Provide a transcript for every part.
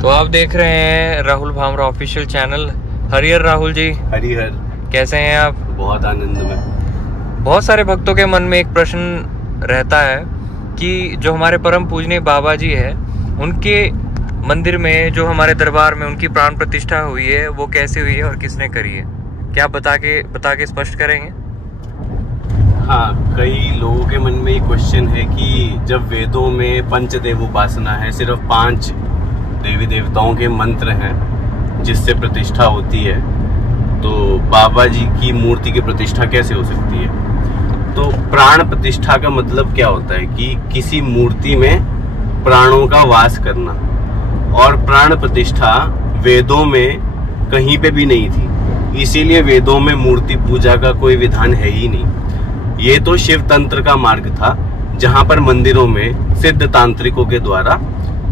तो आप देख रहे हैं राहुल भामरा ऑफिशियल चैनल। हरिहर राहुल जी, हरिहर, कैसे हैं आप? बहुत आनंद में। बहुत सारे भक्तों के मन में एक प्रश्न रहता है कि जो हमारे परम पूजनीय बाबा जी है, उनके मंदिर में, जो हमारे दरबार में उनकी प्राण प्रतिष्ठा हुई है, वो कैसे हुई है और किसने करी है? क्या बता के स्पष्ट करेंगे? हाँ, कई लोगों के मन में ये क्वेश्चन है कि जब वेदों में पंचदेव उपासना है, सिर्फ 5 देवी देवताओं के मंत्र हैं जिससे प्रतिष्ठा होती है, तो बाबा जी की मूर्ति की प्रतिष्ठा कैसे हो सकती है? तो प्राण प्रतिष्ठा का मतलब क्या होता है कि किसी मूर्ति में प्राणों का वास करना, और प्राण प्रतिष्ठा वेदों में कहीं पे भी नहीं थी, इसीलिए वेदों में मूर्ति पूजा का कोई विधान है ही नहीं। ये तो शिव तंत्र का मार्ग था, जहां पर मंदिरों में सिद्ध तांत्रिकों के द्वारा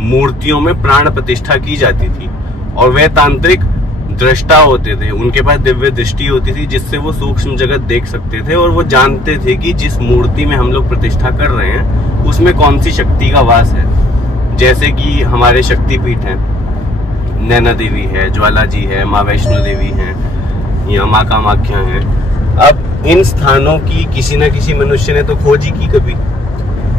मूर्तियों में प्राण प्रतिष्ठा की जाती थी, और वे तांत्रिक दृष्टा होते थे, उनके पास दिव्य दृष्टि होती थी जिससे वो सूक्ष्म जगत देख सकते थे, और वो जानते थे कि जिस मूर्ति में हम लोग प्रतिष्ठा कर रहे हैं उसमें कौन सी शक्ति का वास है। जैसे कि हमारे शक्तिपीठ हैं, नैना देवी है, ज्वाला जी है, माँ वैष्णो देवी है, या माँ कामाख्या है। अब इन स्थानों की किसी न किसी मनुष्य ने तो खोज ही की कभी,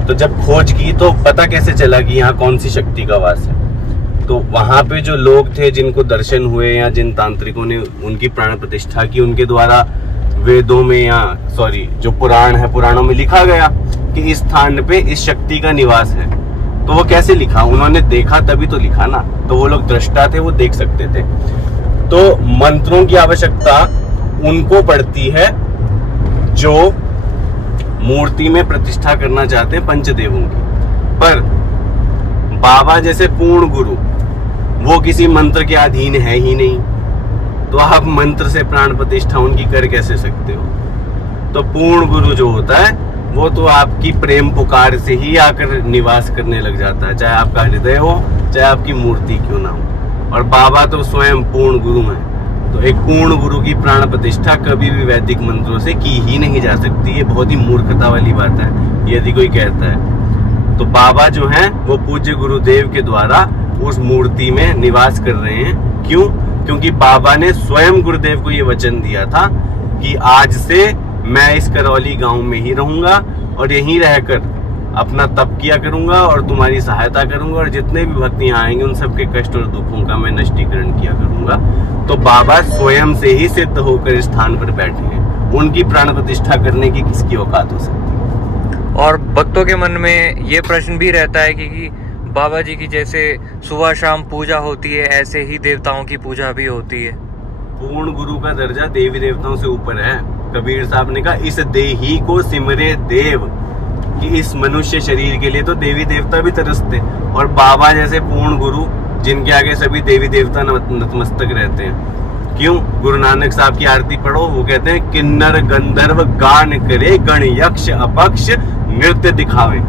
तो जब खोज की तो पता कैसे चला कि यहाँ कौन सी शक्ति का वास है? तो वहां पे जो लोग थे जिनको दर्शन हुए, या जिन तांत्रिकों ने उनकी प्राण प्रतिष्ठा की, उनके द्वारा वेदों में, या जो पुराण है, पुराणों में लिखा गया कि इस स्थान पे इस शक्ति का निवास है। तो वो कैसे लिखा? उन्होंने देखा तभी तो लिखा ना, तो वो लोग दृष्टा थे, वो देख सकते थे। तो मंत्रों की आवश्यकता उनको पड़ती है जो मूर्ति में प्रतिष्ठा करना चाहते हैं पंचदेवों की। पर बाबा जैसे पूर्ण गुरु, वो किसी मंत्र के अधीन है ही नहीं, तो आप मंत्र से प्राण प्रतिष्ठा उनकी कर कैसे सकते हो? तो पूर्ण गुरु जो होता है वो तो आपकी प्रेम पुकार से ही आकर निवास करने लग जाता है, चाहे आपका हृदय हो, चाहे आपकी मूर्ति क्यों ना हो। और बाबा तो स्वयं पूर्ण गुरु हैं, तो एक पूर्ण गुरु की प्राण प्रतिष्ठा कभी भी वैदिक मंत्रों से की ही नहीं जा सकती। ये बहुत ही मूर्खता वाली बात है यदि कोई कहता है। तो बाबा जो हैं वो पूज्य गुरुदेव के द्वारा उस मूर्ति में निवास कर रहे हैं। क्यों? क्योंकि बाबा ने स्वयं गुरुदेव को ये वचन दिया था कि आज से मैं इस करौली गांव में ही रहूंगा, और यहीं रहकर अपना तप किया करूंगा, और तुम्हारी सहायता करूंगा, और जितने भी भक्त यहाँ आएंगे उन सबके कष्ट और दुखों का मैं नष्टीकरण किया करूंगा। तो बाबा स्वयं से ही सिद्ध होकर इस स्थान पर बैठे हैं, उनकी प्राण प्रतिष्ठा करने की किसकी औकात हो सकती है? और भक्तों के मन में ये प्रश्न भी रहता है कि बाबा जी की जैसे सुबह शाम पूजा होती है, ऐसे ही देवताओं की पूजा भी होती है। पूर्ण गुरु का दर्जा देवी देवताओं से ऊपर है। कबीर साहब ने कहा, इस देही को सिमरे देव, कि इस मनुष्य शरीर के लिए तो देवी देवता भी तरसते, और बाबा जैसे पूर्ण गुरु जिनके आगे सभी देवी देवता नतमस्तक रहते हैं। क्यों? गुरु नानक साहब की आरती पढ़ो, वो कहते हैं, किन्नर गंधर्व गान करे, गण यक्ष अपक्ष नृत्य दिखावे।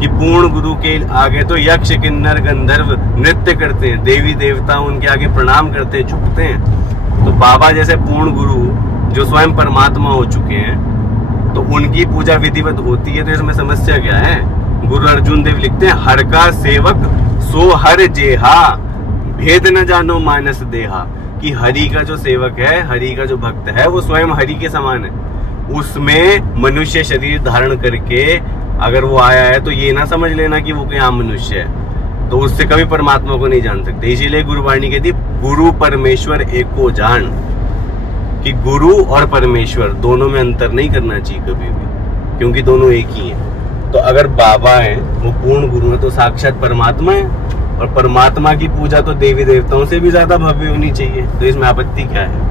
कि पूर्ण गुरु के आगे तो यक्ष किन्नर गंधर्व नृत्य करते हैं, देवी देवता उनके आगे प्रणाम करते हैं, झुकते हैं। तो बाबा जैसे पूर्ण गुरु जो स्वयं परमात्मा हो चुके हैं, तो उनकी पूजा विधिवत होती है। तो इसमें समस्या क्या है? गुरु अर्जुन देव लिखते हैं, हर का सेवक सो हर जेहा, भेद न जानो मानस देहा। कि हरि का जो सेवक है, हरि का जो भक्त है, वो स्वयं हरि के समान है। उसमें मनुष्य शरीर धारण करके अगर वो आया है, तो ये ना समझ लेना कि वो कोई आम मनुष्य है, तो उससे कभी परमात्मा को नहीं जान सकते। इसीलिए गुरुवाणी कहती, गुरु परमेश्वर एको जान, कि गुरु और परमेश्वर दोनों में अंतर नहीं करना चाहिए कभी भी, क्योंकि दोनों एक ही हैं। तो अगर बाबा हैं, वो पूर्ण गुरु है, तो साक्षात परमात्मा है, और परमात्मा की पूजा तो देवी देवताओं से भी ज्यादा भव्य होनी चाहिए। तो इसमें आपत्ति क्या है?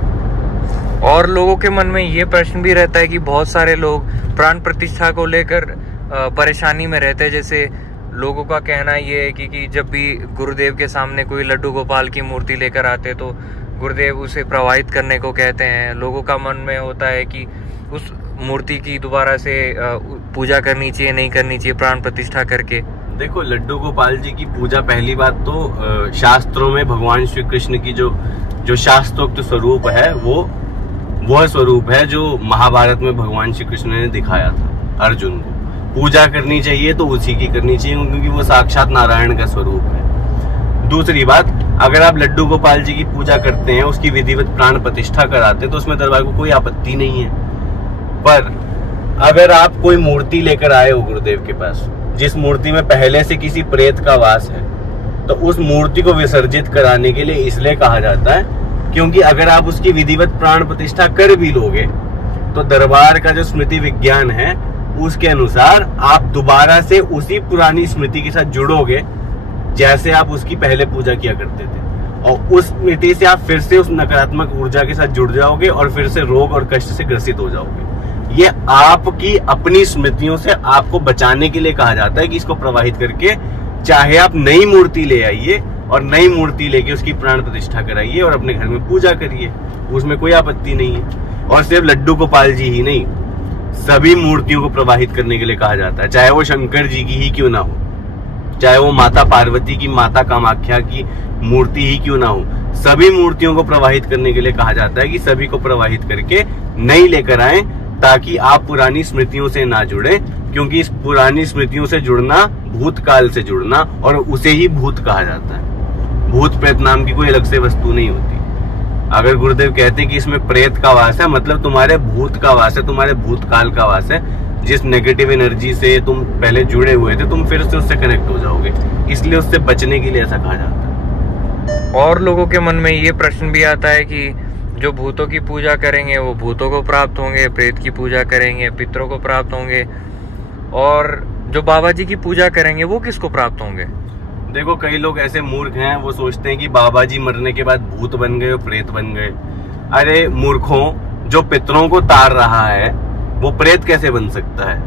और लोगों के मन में ये प्रश्न भी रहता है कि बहुत सारे लोग प्राण प्रतिष्ठा को लेकर परेशानी में रहते हैं। जैसे लोगों का कहना ये है कि जब भी गुरुदेव के सामने कोई लड्डू गोपाल की मूर्ति लेकर आते, तो गुरुदेव उसे प्रवाहित करने को कहते हैं। लोगों का मन में होता है कि उस मूर्ति की दोबारा से पूजा करनी चाहिए, नहीं करनी चाहिए प्राण प्रतिष्ठा करके। देखो, लड्डू गोपाल जी की पूजा, पहली बात तो शास्त्रों में भगवान श्री कृष्ण की जो शास्त्रोक्त स्वरूप है, वो स्वरूप है जो महाभारत में भगवान श्री कृष्ण ने दिखाया था अर्जुन को। पूजा करनी चाहिए तो उसी की करनी चाहिए, क्योंकि वो साक्षात नारायण का स्वरूप है। दूसरी बात, अगर आप लड्डू गोपाल जी की पूजा करते हैं, उसकी विधिवत प्राण प्रतिष्ठा कराते हैं, तो उसमें दरबार को कोई आपत्ति नहीं है। पर अगर आप कोई मूर्ति लेकर आए हो गुरुदेव के पास, जिस मूर्ति में पहले से किसी प्रेत का वास है, तो उस मूर्ति को विसर्जित कराने के लिए इसलिए कहा जाता है क्योंकि अगर आप उसकी विधिवत प्राण प्रतिष्ठा कर भी लोगे तो दरबार का जो स्मृति विज्ञान है उसके अनुसार आप दोबारा से उसी पुरानी स्मृति के साथ जुड़ोगे जैसे आप उसकी पहले पूजा किया करते थे, और उस स्मृति से आप फिर से उस नकारात्मक ऊर्जा के साथ जुड़ जाओगे और फिर से रोग और कष्ट से ग्रसित हो जाओगे। ये आपकी अपनी स्मृतियों से आपको बचाने के लिए कहा जाता है कि इसको प्रवाहित करके चाहे आप नई मूर्ति ले आइए और नई मूर्ति लेके उसकी प्राण प्रतिष्ठा कराइए और अपने घर में पूजा करिए, उसमें कोई आपत्ति नहीं है। और सिर्फ लड्डू गोपाल जी ही नहीं, सभी मूर्तियों को प्रवाहित करने के लिए कहा जाता है, चाहे वो शंकर जी की ही क्यों ना हो, चाहे वो माता पार्वती की, माता कामाख्या की मूर्ति ही क्यों ना हो, सभी मूर्तियों को प्रवाहित करने के लिए कहा जाता है कि सभी को प्रवाहित करके नई लेकर आए ताकि आप पुरानी स्मृतियों से ना जुड़े, क्योंकि इस पुरानी स्मृतियों से जुड़ना भूतकाल से जुड़ना, और उसे ही भूत कहा जाता है। भूत प्रेत नाम की कोई अलग से वस्तु नहीं होती। अगर गुरुदेव कहते कि इसमें प्रेत का वास है, मतलब तुम्हारे भूत का वास है, तुम्हारे भूतकाल का वास है, जिस नेगेटिव एनर्जी से तुम पहले जुड़े हुए थे तुम फिर से उससे कनेक्ट हो जाओगे, इसलिए उससे बचने के लिए ऐसा कहा जाता है। और लोगों के मन में ये प्रश्न भी आता है कि जो भूतों की पूजा करेंगे वो भूतों को प्राप्त होंगे, प्रेत की पूजा करेंगे पितरों को प्राप्त होंगे, और जो बाबा जी की पूजा करेंगे वो किसको प्राप्त होंगे। देखो, कई लोग ऐसे मूर्ख हैं, वो सोचते हैं कि बाबा जी मरने के बाद भूत बन गए और प्रेत बन गए। अरे मूर्खों, जो पितरों को तार रहा है वो प्रेत कैसे बन सकता है?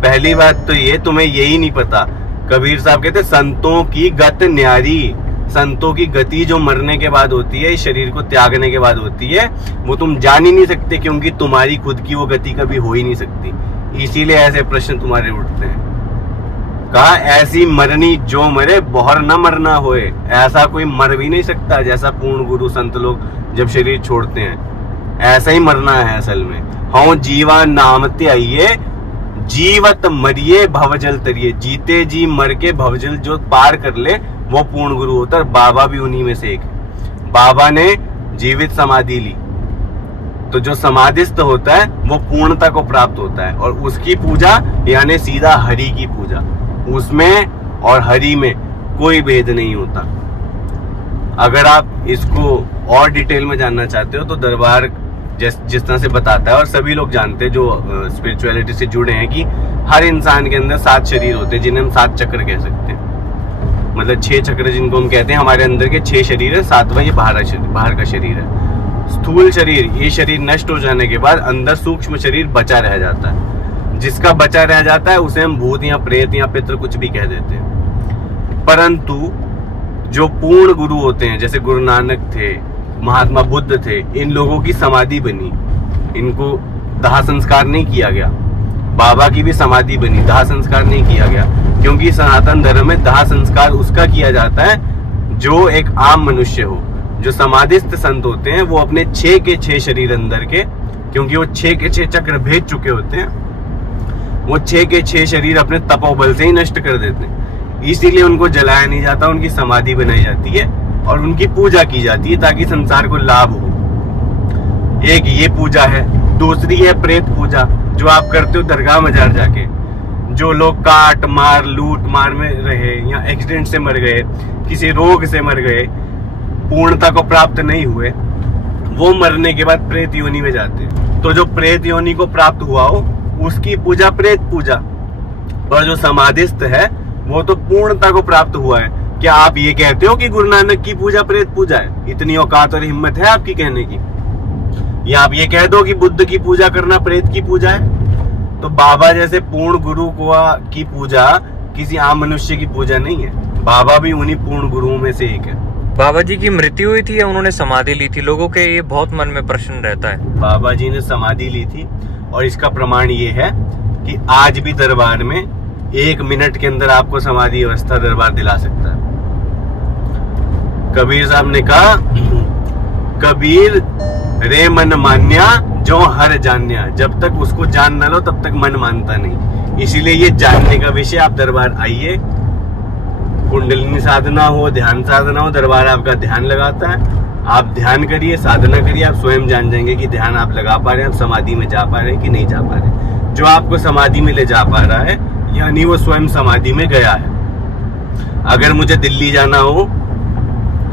पहली बात तो ये, तुम्हें यही नहीं पता। कबीर साहब कहते संतों की गत न्यारी, संतों की गति जो मरने के बाद होती है, शरीर को त्यागने के बाद होती है, वो तुम जान ही नहीं सकते, क्योंकि तुम्हारी खुद की वो गति कभी हो ही नहीं सकती। इसीलिए ऐसे प्रश्न तुम्हारे उठते हैं। कहा ऐसी मरनी जो मरे बहुर न मरना होए, ऐसा कोई मर भी नहीं सकता जैसा पूर्ण गुरु संत लोग जब शरीर छोड़ते हैं, ऐसा ही मरना है असल में। हाँ, जीवा नाम त्याइए, जीवत मरिए भवजल तरिए, जीते जी मर के भवजल जो पार कर ले वो पूर्ण गुरु होता है। बाबा भी उन्हीं में से एक है। बाबा ने जीवित समाधि ली, तो जो समाधिस्थ होता है वो पूर्णता को प्राप्त होता है, और उसकी पूजा यानी सीधा हरि की पूजा, उसमें और हरि में कोई भेद नहीं होता। अगर आप इसको और डिटेल में जानना चाहते हो तो दरबार जिस तरह से बताता है, और सभी लोग जानते हैं जो स्पिरिचुअलिटी से जुड़े हैं, कि हर इंसान के अंदर 7 शरीर होते हैं, जिन्हें हम 7 चक्र कह सकते हैं। मतलब 6 चक्र जिनको हम कहते हैं, हमारे अंदर के 6 शरीर है, 7वां ये बाहर का शरीर है। स्थूल शरीर, ये शरीर नष्ट हो जाने के बाद अंदर सूक्ष्म शरीर बचा रह जाता है। जिसका बचा रह जाता है उसे हम भूत या प्रेत या पितृ कुछ भी कह देते हैं। परंतु जो पूर्ण गुरु होते हैं, जैसे गुरु नानक थे, महात्मा बुद्ध थे, इन लोगों की समाधि बनी, इनको दाह संस्कार नहीं किया गया। बाबा की भी समाधि बनी, दाह संस्कार नहीं किया गया, क्योंकि सनातन धर्म में दाह संस्कार उसका किया जाता है जो एक आम मनुष्य हो। जो समाधिस्थ संत होते हैं वो अपने 6 के 6 शरीर अंदर के, क्योंकि वो 6 के 6 चक्र भेज चुके होते हैं, वो 6 के 6 शरीर अपने तपोबल से ही नष्ट कर देते हैं। इसीलिए उनको जलाया नहीं जाता, उनकी समाधि बनाई जाती है और उनकी पूजा की जाती है ताकि संसार को लाभ हो। एक ये पूजा है। दूसरी है प्रेत पूजा, जो आप करते हो दरगाह मजार जाके। जो लोग काट मार लूट मार में रहे या एक्सीडेंट से मर गए, किसी रोग से मर गए, पूर्णता को प्राप्त नहीं हुए, वो मरने के बाद प्रेत योनि में जाते हैं। तो जो प्रेत योनि को प्राप्त हुआ हो उसकी पूजा प्रेत पूजा, और जो समाधिस्थ है वो तो पूर्णता को प्राप्त हुआ है। क्या आप ये कहते हो कि गुरु नानक की पूजा प्रेत पूजा है? इतनी औकात और हिम्मत है आपकी कहने की? या आप ये कह दो कि बुद्ध की पूजा करना प्रेत की पूजा है? तो बाबा जैसे पूर्ण गुरु की पूजा किसी आम मनुष्य की पूजा नहीं है। बाबा भी उन्हीं पूर्ण गुरुओं में से एक है। बाबा जी की मृत्यु हुई थी या उन्होंने समाधि ली थी? लोगों के ये बहुत मन में प्रश्न रहता है। बाबा जी ने समाधि ली थी, और इसका प्रमाण ये है कि आज भी दरबार में 1 मिनट के अंदर आपको समाधि अवस्था दरबार दिला सकता है। कबीर साहब ने कहा, कबीर रे मन मान्या जो हर जान्या, जब तक उसको जान ना लो तब तक मन मानता नहीं। इसीलिए ये जानने का विषय, आप दरबार आइए, कुंडलिनी साधना हो, ध्यान साधना हो, दरबार आपका ध्यान लगाता है। आप ध्यान करिए, साधना करिए, आप स्वयं जान जाएंगे कि ध्यान आप लगा पा रहे हैं, आप समाधि में जा पा रहे हैं कि नहीं जा पा रहे। जो आपको समाधि में ले जा पा रहा है यानी वो स्वयं समाधि में गया है। अगर मुझे दिल्ली जाना हो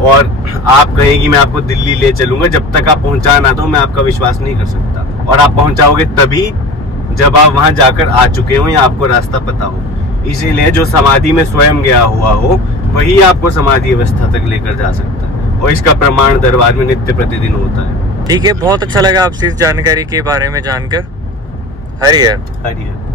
और आप कहें कि मैं आपको दिल्ली ले चलूंगा, जब तक आप पहुंचा ना दो मैं आपका विश्वास नहीं कर सकता। और आप पहुंचाओगे तभी जब आप वहां जाकर आ चुके हो या आपको रास्ता पता हो। इसीलिए जो समाधि में स्वयं गया हुआ हो वही आपको समाधि अवस्था तक लेकर जा सकता है, और इसका प्रमाण दरबार में नित्य प्रतिदिन होता है। ठीक है, बहुत अच्छा लगा आपसे इस जानकारी के बारे में जानकर। हरिहर। हरिहर।